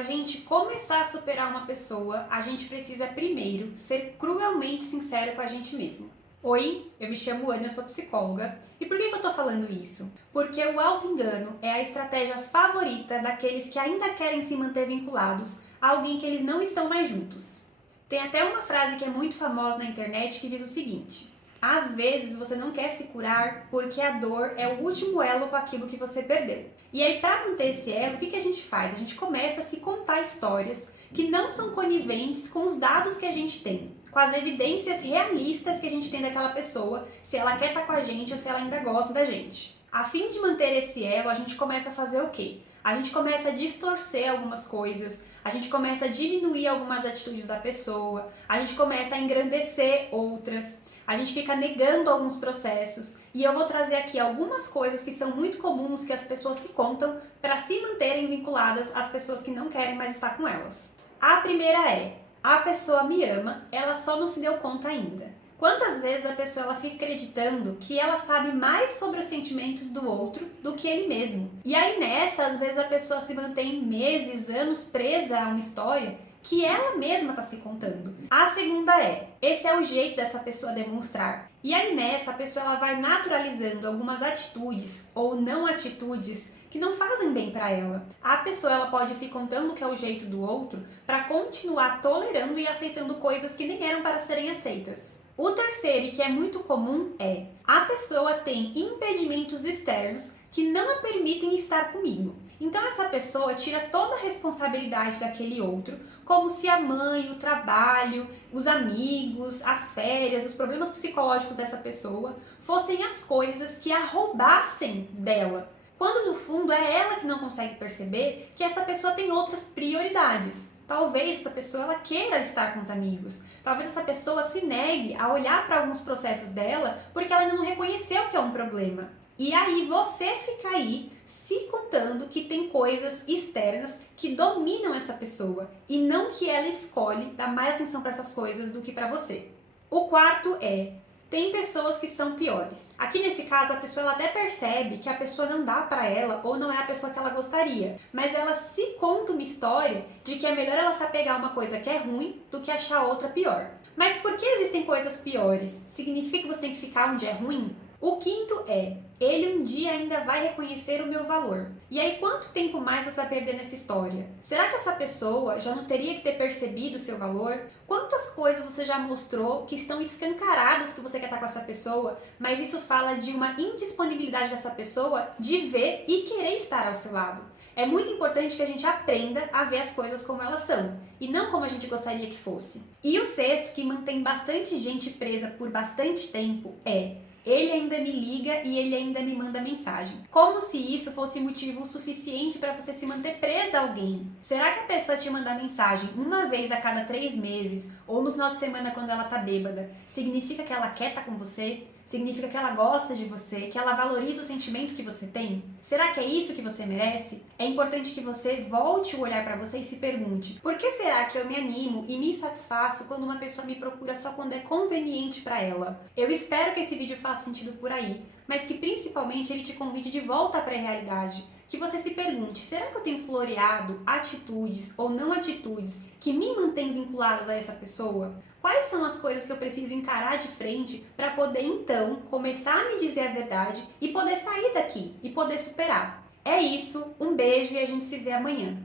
a gente começar a superar uma pessoa, a gente precisa primeiro ser cruelmente sincero com a gente mesmo. Oi, eu me chamo Ana, eu sou psicóloga. E por que eu tô falando isso? Porque o auto-engano é a estratégia favorita daqueles que ainda querem se manter vinculados a alguém que eles não estão mais juntos. Tem até uma frase que é muito famosa na internet que diz o seguinte: às vezes você não quer se curar porque a dor é o último elo com aquilo que você perdeu. E aí, para manter esse elo, o que a gente faz? A gente começa a se contar histórias que não são coniventes com os dados que a gente tem, com as evidências realistas que a gente tem daquela pessoa, se ela quer estar com a gente ou se ela ainda gosta da gente. A fim de manter esse elo, a gente começa a fazer o quê? A gente começa a distorcer algumas coisas, a gente começa a diminuir algumas atitudes da pessoa, a gente começa a engrandecer outras, a gente fica negando alguns processos. E eu vou trazer aqui algumas coisas que são muito comuns que as pessoas se contam para se manterem vinculadas às pessoas que não querem mais estar com elas. A primeira é: a pessoa me ama, ela só não se deu conta ainda. Quantas vezes a pessoa ela fica acreditando que ela sabe mais sobre os sentimentos do outro do que ele mesmo? E aí nessa, às vezes a pessoa se mantém meses, anos presa a uma história que ela mesma está se contando. A segunda é: esse é o jeito dessa pessoa demonstrar. E aí nessa, a pessoa ela vai naturalizando algumas atitudes ou não atitudes que não fazem bem para ela. A pessoa ela pode ir se contando que é o jeito do outro para continuar tolerando e aceitando coisas que nem eram para serem aceitas. O terceiro, e que é muito comum, é: a pessoa tem impedimentos externos que não a permitem estar comigo. Então essa pessoa tira toda a responsabilidade daquele outro, como se a mãe, o trabalho, os amigos, as férias, os problemas psicológicos dessa pessoa fossem as coisas que a roubassem dela. Quando no fundo é ela que não consegue perceber que essa pessoa tem outras prioridades. Talvez essa pessoa ela queira estar com os amigos. Talvez essa pessoa se negue a olhar para alguns processos dela porque ela ainda não reconheceu que é um problema. E aí você fica aí se contando que tem coisas externas que dominam essa pessoa e não que ela escolhe dar mais atenção para essas coisas do que para você. O quarto é: tem pessoas que são piores. Aqui nesse caso, a pessoa ela até percebe que a pessoa não dá para ela ou não é a pessoa que ela gostaria, mas ela se conta uma história de que é melhor ela se apegar a uma coisa que é ruim do que achar outra pior. Mas por que existem coisas piores? Significa que você tem que ficar onde é ruim? O quinto é: ele um dia ainda vai reconhecer o meu valor. E aí, quanto tempo mais você vai perder nessa história? Será que essa pessoa já não teria que ter percebido o seu valor? Quantas coisas você já mostrou que estão escancaradas que você quer estar com essa pessoa, mas isso fala de uma indisponibilidade dessa pessoa de ver e querer estar ao seu lado? É muito importante que a gente aprenda a ver as coisas como elas são, e não como a gente gostaria que fosse. E o sexto, que mantém bastante gente presa por bastante tempo, é: ele ainda me liga e ele ainda me manda mensagem. Como se isso fosse motivo suficiente para você se manter presa a alguém. Será que a pessoa te mandar mensagem uma vez a cada 3 meses ou no final de semana quando ela tá bêbada significa que ela quer estar com você? Significa que ela gosta de você, que ela valoriza o sentimento que você tem? Será que é isso que você merece? É importante que você volte o olhar para você e se pergunte: por que será que eu me animo e me satisfaço quando uma pessoa me procura só quando é conveniente para ela? Eu espero que esse vídeo faça sentido por aí, mas que principalmente ele te convide de volta para a realidade. Que você se pergunte: será que eu tenho floreado atitudes ou não atitudes que me mantêm vinculadas a essa pessoa? Quais são as coisas que eu preciso encarar de frente para poder então começar a me dizer a verdade e poder sair daqui e poder superar? É isso, um beijo e a gente se vê amanhã.